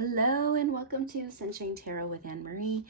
Hello and welcome to Sunshine Tarot with AnnMarie.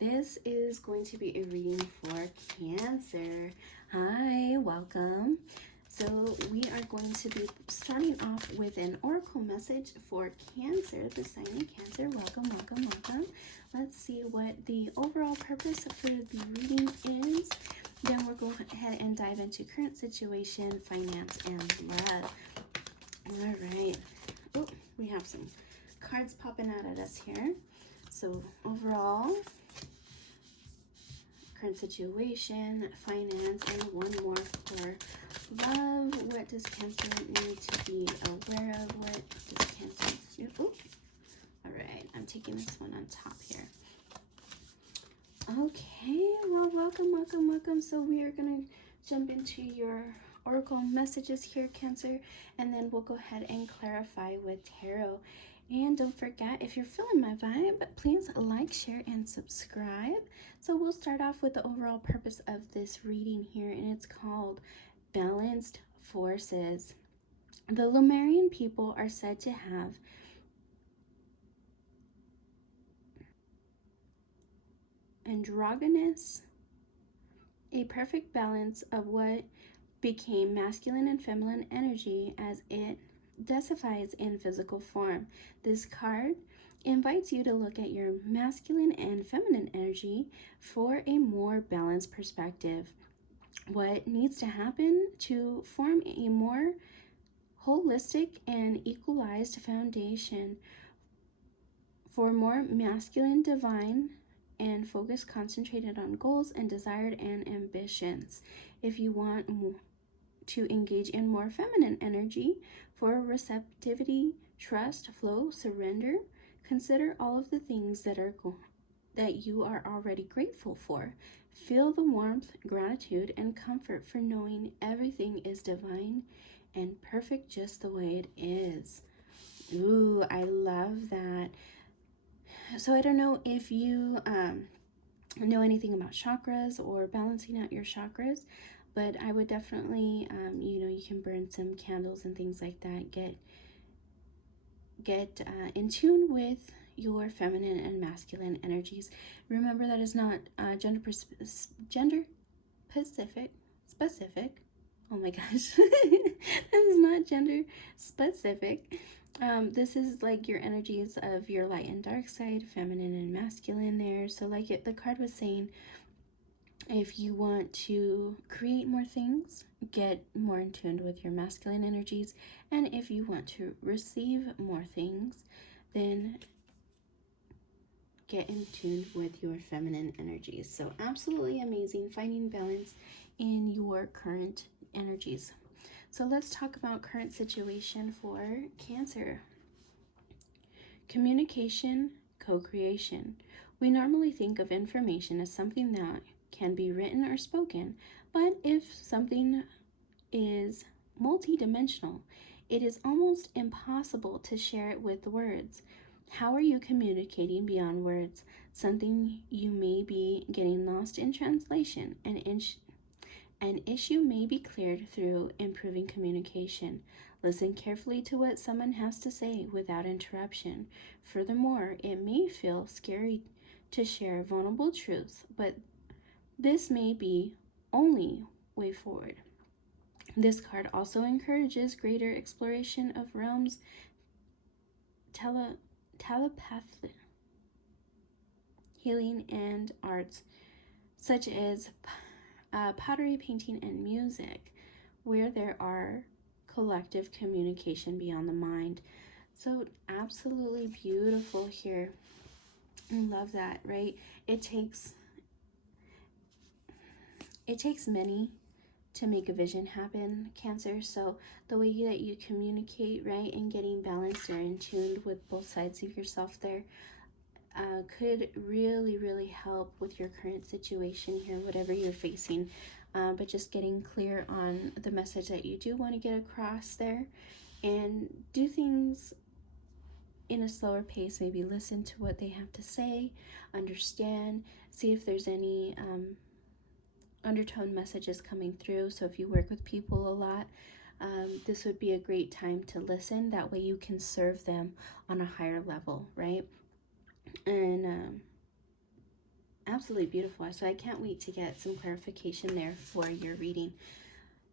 This is going to be a reading for Cancer. Hi, welcome. So we are going to be starting off with an oracle message for Cancer, the sign of Cancer. Welcome, welcome, welcome. Let's see what the overall purpose for the reading is. Then we'll go ahead and dive into current situation, finance, and love. All right. Oh, we have some cards popping out at us here. So overall, current situation, finance, and one more for love. What does Cancer need to be aware of? What does Cancer do? Oh, all right, I'm taking this one on top here. Okay, well, welcome, welcome, welcome. So we are going to jump into your oracle messages here, Cancer, and then we'll go ahead and clarify with tarot. And don't forget, if you're feeling my vibe, please like, share, and subscribe. So we'll start off with the overall purpose of this reading here, and it's called Balanced Forces. The Lemurian people are said to have androgynous, a perfect balance of what became masculine and feminine energy as it deifies in physical form. This card invites you to look at your masculine and feminine energy for a more balanced perspective. What needs to happen to form a more holistic and equalized foundation for more masculine, divine, and focus concentrated on goals and desired and ambitions. If you want to engage in more feminine energy for receptivity, trust, flow, surrender, consider all of the things that you are already grateful for. Feel the warmth, gratitude, and comfort for knowing everything is divine and perfect just the way it is. Ooh, I love that. So I don't know if you know anything about chakras or balancing out your chakras, but I would definitely, you can burn some candles and things like that. Get in tune with your feminine and masculine energies. Remember, that is not gender specific. Oh my gosh, that is not gender specific. This is like your energies of your light and dark side, feminine and masculine there. So like the card was saying, if you want to create more things, get more in tune with your masculine energies. And if you want to receive more things, then get in tune with your feminine energies. So absolutely amazing, finding balance in your current energies. So let's talk about current situation for Cancer. Communication, co-creation. We normally think of information as something that can be written or spoken, but if something is multidimensional, it is almost impossible to share it with words. How are you communicating beyond words? Something you may be getting lost in translation. An issue may be cleared through improving communication. Listen carefully to what someone has to say without interruption. Furthermore, it may feel scary to share vulnerable truths, but this may be only way forward. This card also encourages greater exploration of realms, telepathy, healing, and arts, such as pottery, painting, and music, where there are collective communication beyond the mind. So absolutely beautiful here. I love that, right? It takes many to make a vision happen, Cancer. So the way that you communicate, right, and getting balanced or in tune with both sides of yourself there could really, really help with your current situation here, whatever you're facing. But just getting clear on the message that you do want to get across there, and do things in a slower pace. Maybe listen to what they have to say, understand, see if there's any undertone messages coming through. So if you work with people a lot, this would be a great time to listen. That way you can serve them on a higher level, right? And absolutely beautiful. So I can't wait to get some clarification there for your reading.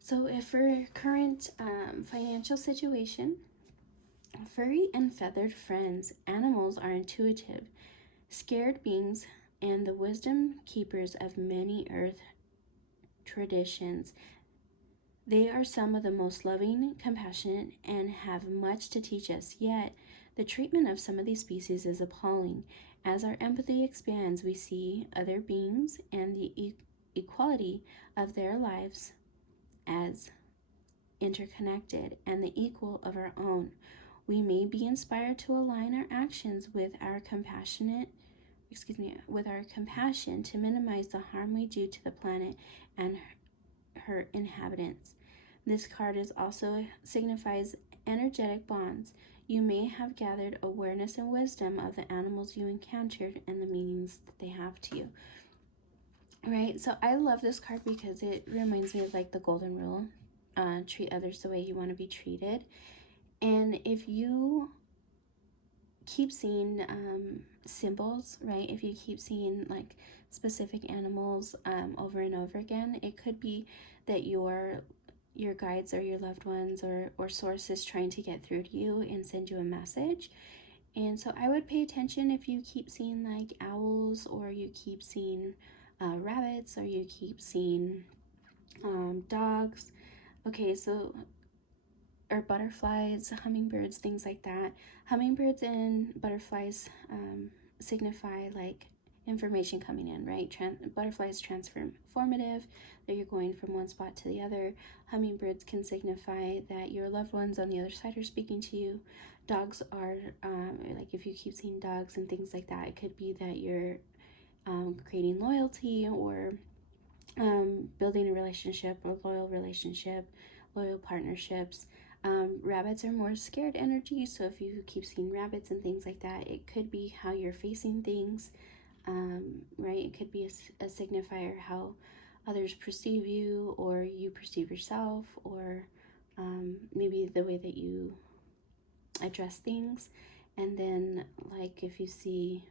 So if for current financial situation, furry and feathered friends, animals are intuitive, scared beings, and the wisdom keepers of many earth traditions. They are some of the most loving, compassionate, and have much to teach us, yet the treatment of some of these species is appalling. As our empathy expands, we see other beings and the equality of their lives as interconnected and the equal of our own. We may be inspired to align our actions with our compassion to minimize the harm we do to the planet and her inhabitants. This card also signifies energetic bonds. You may have gathered awareness and wisdom of the animals you encountered and the meanings that they have to you. Right? So I love this card because it reminds me of like the golden rule. Treat others the way you want to be treated. And if you keep seeing symbols, right? If you keep seeing like specific animals over and over again, it could be that your guides or your loved ones or sources trying to get through to you and send you a message. And so I would pay attention if you keep seeing like owls, or you keep seeing rabbits, or you keep seeing dogs. Okay, so, or butterflies, hummingbirds, things like that. Hummingbirds and butterflies signify like information coming in, right? Butterflies transformative, that you're going from one spot to the other. Hummingbirds can signify that your loved ones on the other side are speaking to you. Dogs are, like if you keep seeing dogs and things like that, it could be that you're creating loyalty, or building a relationship, or loyal partnerships. Rabbits are more scared energy, so if you keep seeing rabbits and things like that, it could be how you're facing things, right? It could be a signifier how others perceive you, or you perceive yourself, or maybe the way that you address things. And then like if you see,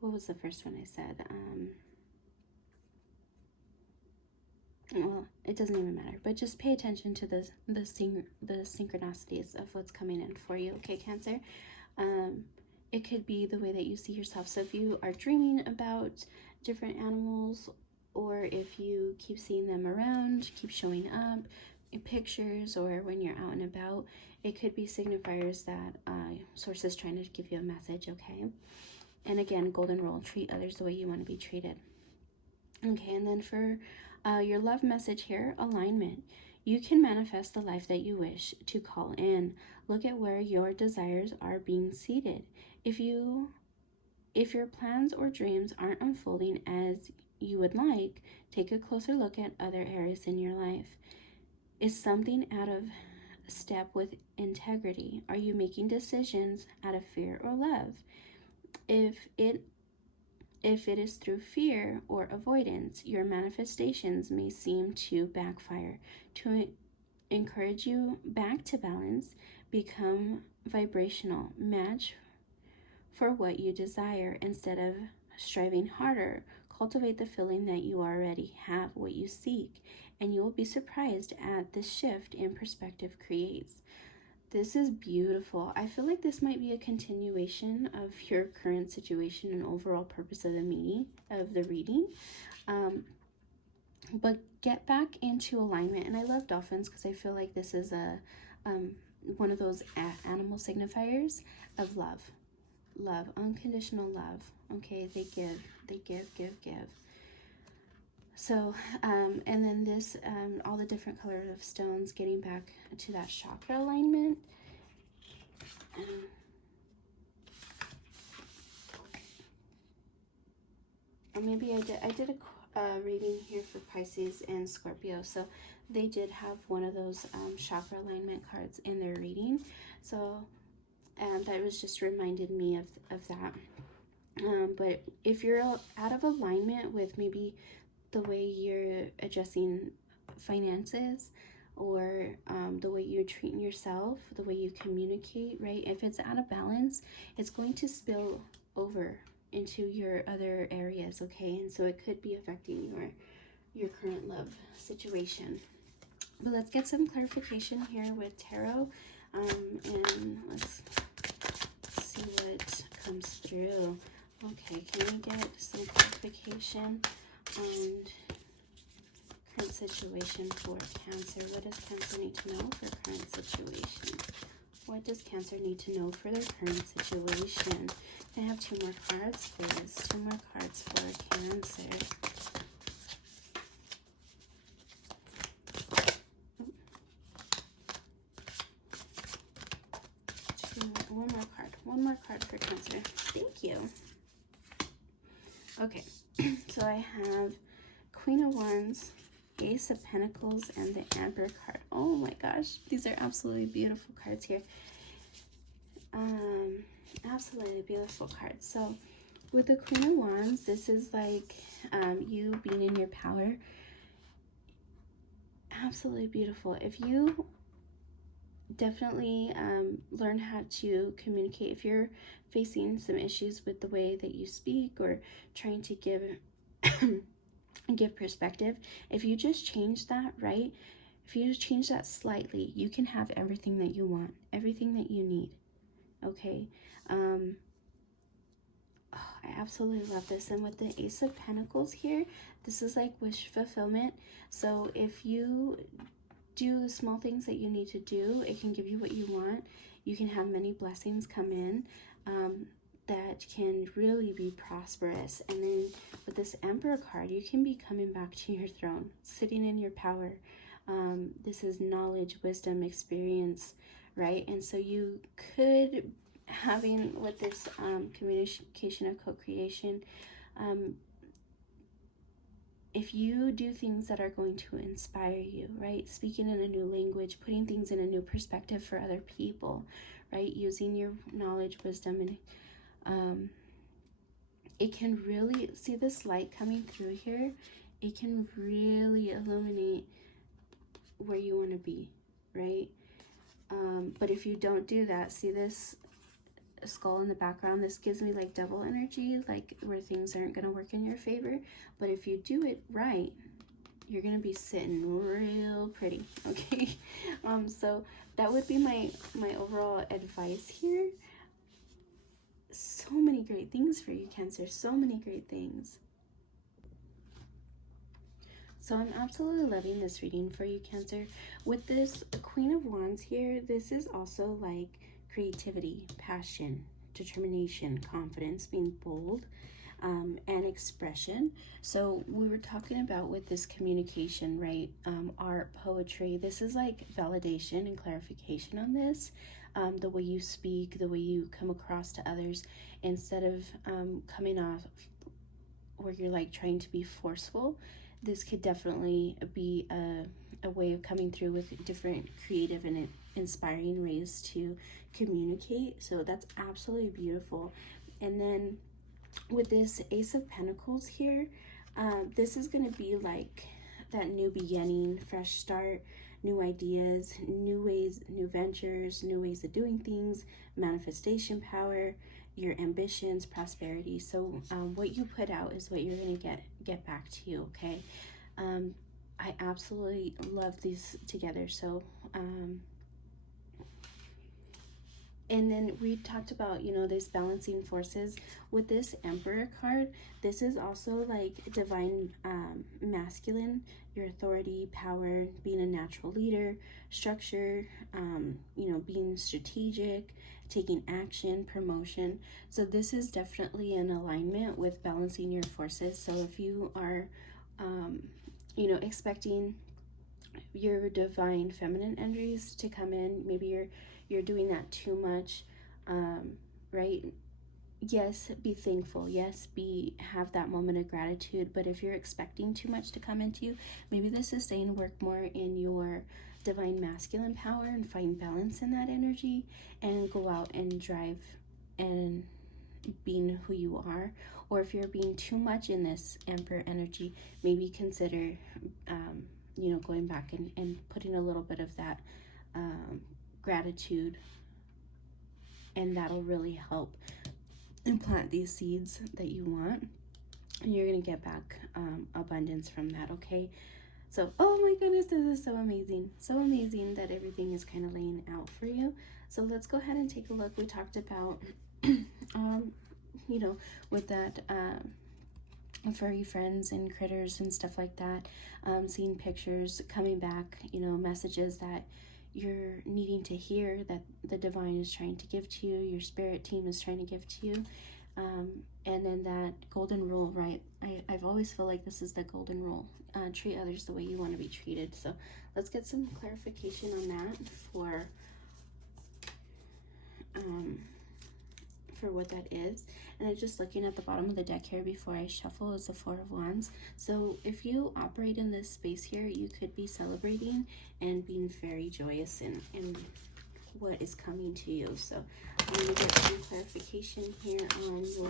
what was the first one I said? Well, it doesn't even matter, but just pay attention to the synchronicities of what's coming in for you, okay, Cancer? It could be the way that you see yourself. So if you are dreaming about different animals, or if you keep seeing them around, keep showing up in pictures, or when you're out and about, it could be signifiers that sources trying to give you a message, okay? And again, golden rule, treat others the way you want to be treated. Okay, and then for your love message here, alignment. You can manifest the life that you wish to call in. Look at where your desires are being seated. If your plans or dreams aren't unfolding as you would like, take a closer look at other areas in your life. Is something out of step with integrity? Are you making decisions out of fear or love? If it is through fear or avoidance, your manifestations may seem to backfire. To encourage you back to balance, become vibrational, match for what you desire instead of striving harder. Cultivate the feeling that you already have what you seek, and you will be surprised at the shift in perspective creates. This is beautiful. I feel like this might be a continuation of your current situation and overall purpose of the reading. But get back into alignment. And I love dolphins because I feel like this is a one of those animal signifiers of love. Love, unconditional love. Okay, they give. So, and then this, all the different colors of stones, getting back to that chakra alignment. Or maybe I did a reading here for Pisces and Scorpio, so they did have one of those chakra alignment cards in their reading. So that was just reminded me of that. But if you're out of alignment with maybe the way you're addressing finances, or the way you're treating yourself, the way you communicate, right? If it's out of balance, it's going to spill over into your other areas, okay? And so it could be affecting your current love situation. But let's get some clarification here with tarot, and let's see what comes through. Okay, can we get some clarification on current situation for Cancer? What does Cancer need to know for current situation? What does Cancer need to know for their current situation? I have 2 more cards, please. 2 more cards for Cancer. One more card for Cancer. Thank you. Okay, so I have Queen of Wands, Ace of Pentacles, and the Emperor card. Oh my gosh, these are absolutely beautiful cards here. Absolutely beautiful cards. So with the Queen of Wands, this is like you being in your power. Absolutely beautiful. If you definitely learn how to communicate, if you're facing some issues with the way that you speak or trying to give give perspective, if you just change that, right? If you just change that slightly, you can have everything that you want, everything that you need. Okay. I absolutely love this. And with the Ace of Pentacles here, this is like wish fulfillment. So if you do the small things that you need to do, it can give you what you want. You can have many blessings come in that can really be prosperous. And then with this Emperor card, you can be coming back to your throne, sitting in your power. This is knowledge, wisdom, experience, right? And so you could, having with this communication of co-creation, if you do things that are going to inspire you, right? Speaking in a new language, putting things in a new perspective for other people, right? Using your knowledge, wisdom, and it can really, see this light coming through here, it can really illuminate where you want to be, right? But if you don't do that, see this skull in the background, this gives me like devil energy, like where things aren't going to work in your favor. But if you do it right, you're going to be sitting real pretty, okay? So that would be my overall advice here. So many great things for you, Cancer, so many great things. So I'm absolutely loving this reading for you, Cancer. With this Queen of Wands here, this is also like creativity, passion, determination, confidence, being bold, and expression. So we were talking about with this communication, right? Art, poetry, this is like validation and clarification on this. The way you speak, the way you come across to others, instead of coming off where you're like trying to be forceful. This could definitely be a way of coming through with different creative and inspiring ways to communicate. So that's absolutely beautiful. And then with this Ace of Pentacles here, this is going to be like that new beginning, fresh start, new ideas, new ways, new ventures, new ways of doing things, manifestation power, your ambitions, prosperity. So what you put out is what you're going to get back to you, okay? I absolutely love these together. So and then we talked about, you know, these balancing forces. With this Emperor card, this is also like divine masculine, your authority, power, being a natural leader, structure, you know, being strategic, taking action, promotion. So this is definitely in alignment with balancing your forces. So if you are, you know, expecting your divine feminine energies to come in, maybe you're doing that too much, right? Yes, be thankful. Yes, have that moment of gratitude. But if you're expecting too much to come into you, maybe this is saying work more in your divine masculine power and find balance in that energy and go out and drive and being who you are. Or if you're being too much in this Emperor energy, maybe consider you know, going back and putting a little bit of that gratitude, and that'll really help implant these seeds that you want, and you're going to get back abundance from that, okay? So, oh my goodness, this is so amazing. So amazing that everything is kind of laying out for you. So let's go ahead and take a look. We talked about, you know, with that furry friends and critters and stuff like that, seeing pictures coming back, you know, messages that you're needing to hear, that the divine is trying to give to you, your spirit team is trying to give to you. And then that golden rule, right? I've always felt like this is the golden rule. Treat others the way you want to be treated. So let's get some clarification on that for what that is. And I'm just looking at the bottom of the deck here before I shuffle is the Four of Wands. So if you operate in this space here, you could be celebrating and being very joyous in what is coming to you. So I'm going to get some clarification here on your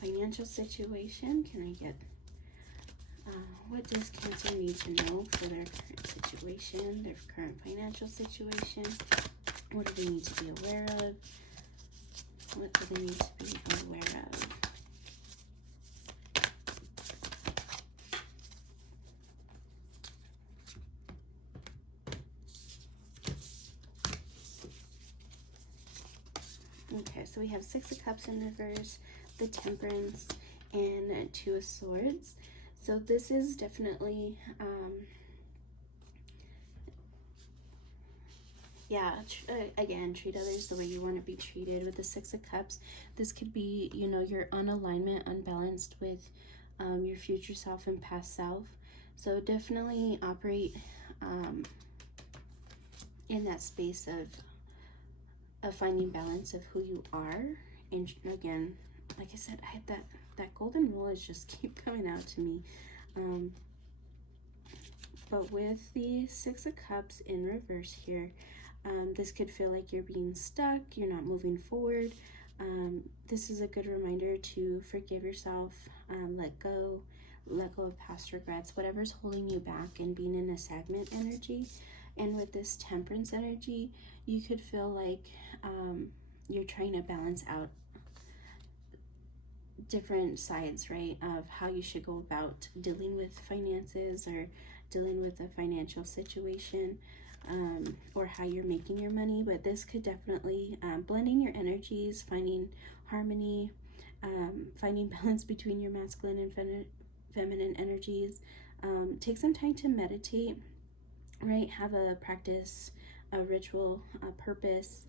financial situation. Can I get what does Cancer need to know for their current situation, their current financial situation? What do they need to be aware of? What do they need to be aware of? Okay, so we have Six of Cups in reverse, the Temperance, and Two of Swords. So this is definitely, again, treat others the way you want to be treated. With the Six of Cups, this could be, you know, your unalignment, unbalanced with your future self and past self. So definitely operate in that space of finding balance of who you are. And again, like I said, that golden rule is just keep coming out to me. But with the Six of Cups in reverse here, this could feel like you're being stuck, you're not moving forward. This is a good reminder to forgive yourself, let go of past regrets, whatever's holding you back, and being in a stagnant energy. And with this Temperance energy, you could feel like you're trying to balance out different sides, right, of how you should go about dealing with finances or dealing with a financial situation, or how you're making your money. But this could definitely blending your energies, finding harmony, finding balance between your masculine and feminine energies. Take some time to meditate, right? Have a practice, a ritual, a purpose,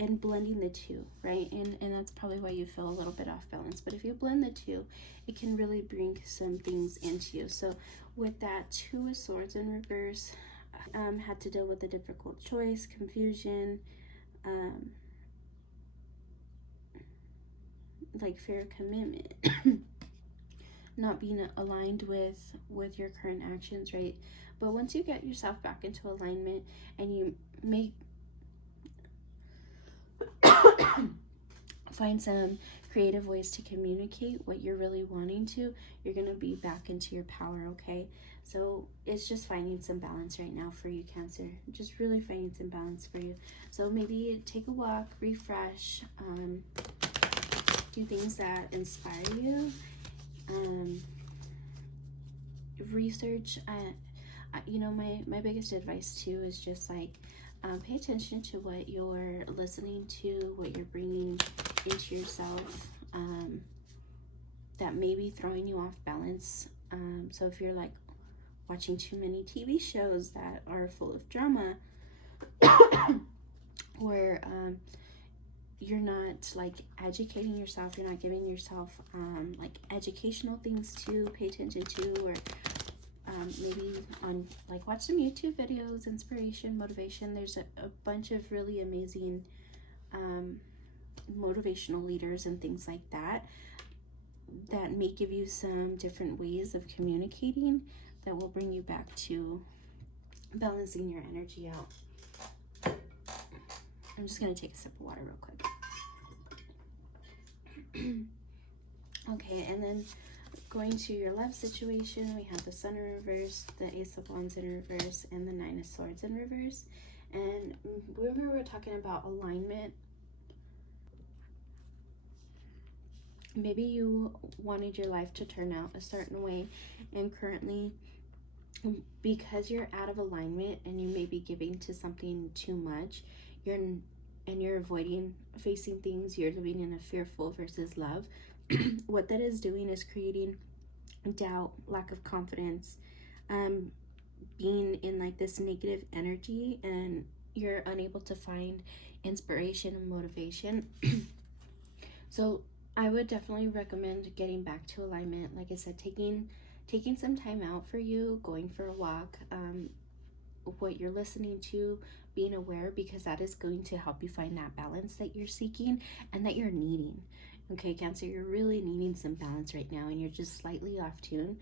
and blending the two, right? And that's probably why you feel a little bit off balance. But if you blend the two, it can really bring some things into you. So with that Two of Swords in reverse, had to deal with a difficult choice, confusion, like fear of commitment, not being aligned with your current actions, right? But once you get yourself back into alignment and you make find some creative ways to communicate what you're really wanting to, you're going to be back into your power, okay? So it's just finding some balance right now for you, Cancer. Just really finding some balance for you. So maybe take a walk, refresh, do things that inspire you, research. You know, my biggest advice too is just like pay attention to what you're listening to, what you're bringing into yourself, that may be throwing you off balance. So if you're like watching too many TV shows that are full of drama, or you're not like educating yourself, you're not giving yourself like educational things to pay attention to, or maybe on like watch some YouTube videos, inspiration, motivation. There's a bunch of really amazing motivational leaders and things like that that may give you some different ways of communicating that will bring you back to balancing your energy out. I'm just going to take a sip of water real quick. Okay, and then going to your love situation, we have the Sun in reverse, the Ace of Wands in reverse, and the Nine of Swords in reverse. And remember, we're talking about alignment. Maybe you wanted your life to turn out a certain way, and currently, because you're out of alignment and you may be giving to something too much, you're avoiding facing things, you're living in a fearful versus love. What that is doing is creating doubt, lack of confidence, being in like this negative energy, and you're unable to find inspiration and motivation. So I would definitely recommend getting back to alignment. Like I said, taking some time out for you, going for a walk, what you're listening to, being aware, because that is going to help you find that balance that you're seeking and that you're needing. Okay, Cancer, you're really needing some balance right now, and you're just slightly off tune.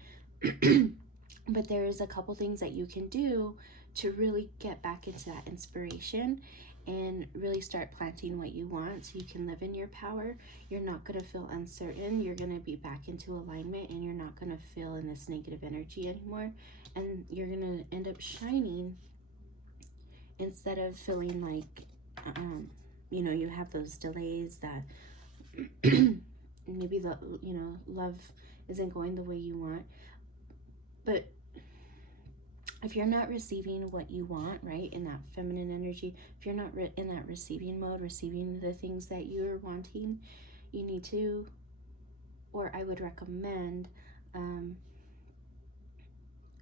But there is a couple things that you can do to really get back into that inspiration and really start planting what you want so you can live in your power. You're not going to feel uncertain. You're going to be back into alignment, and you're not going to feel in this negative energy anymore. And you're going to end up shining instead of feeling like, you have those delays that maybe love isn't going the way you want. But if you're not receiving what you want, right, in that feminine energy, if you're not in that receiving mode, receiving the things that you're wanting, you need to, or I would recommend,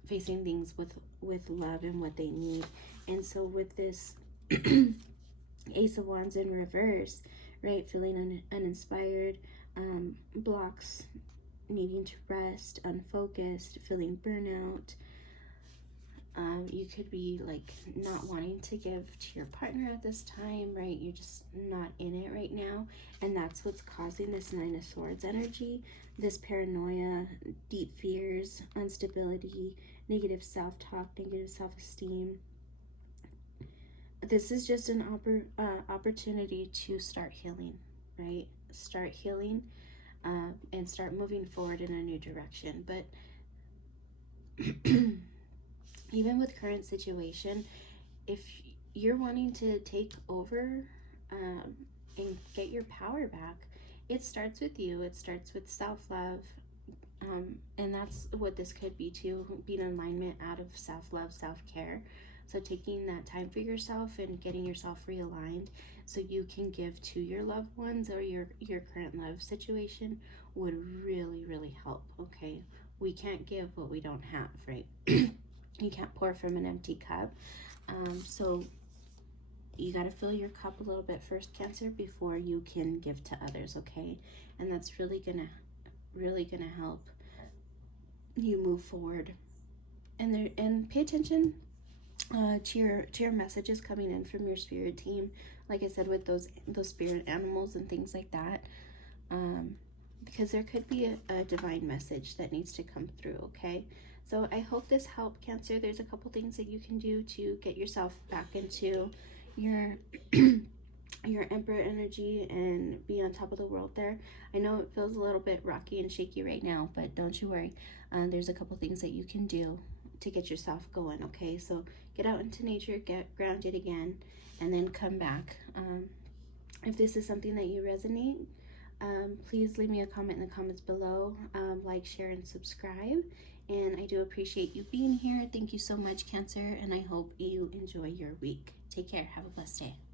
facing things with love and what they need. And so with this Ace of Wands in reverse, right, feeling uninspired, blocks, needing to rest, unfocused, feeling burnout. You could be like not wanting to give to your partner at this time, right? You're just not in it right now, and that's what's causing this Nine of Swords energy, this paranoia, deep fears, instability, negative self-talk, negative self-esteem. This is just an opportunity to start healing, right? Start healing, and start moving forward in a new direction. But even with current situation, if you're wanting to take over and get your power back, it starts with you. It starts with self-love, and that's what this could be too, being in alignment out of self-love, self-care. So taking that time for yourself and getting yourself realigned so you can give to your loved ones or your current love situation would really, really help, okay? We can't give what we don't have, right? You can't pour from an empty cup. So you got to fill your cup a little bit first, Cancer, before you can give to others, okay? And that's really gonna help you move forward. And pay attention to your messages coming in from your spirit team. Like I said, with those spirit animals and things like that, because there could be a divine message that needs to come through, okay? So I hope this helped, Cancer. There's a couple things that you can do to get yourself back into your your Emperor energy and be on top of the world there. I know it feels a little bit rocky and shaky right now, but don't you worry. There's a couple things that you can do to get yourself going, okay? So get out into nature, get grounded again, and then come back. If this is something that you resonate, please leave me a comment in the comments below. Like, share, and subscribe. And I do appreciate you being here. Thank you so much, Cancer, and I hope you enjoy your week. Take care. Have a blessed day.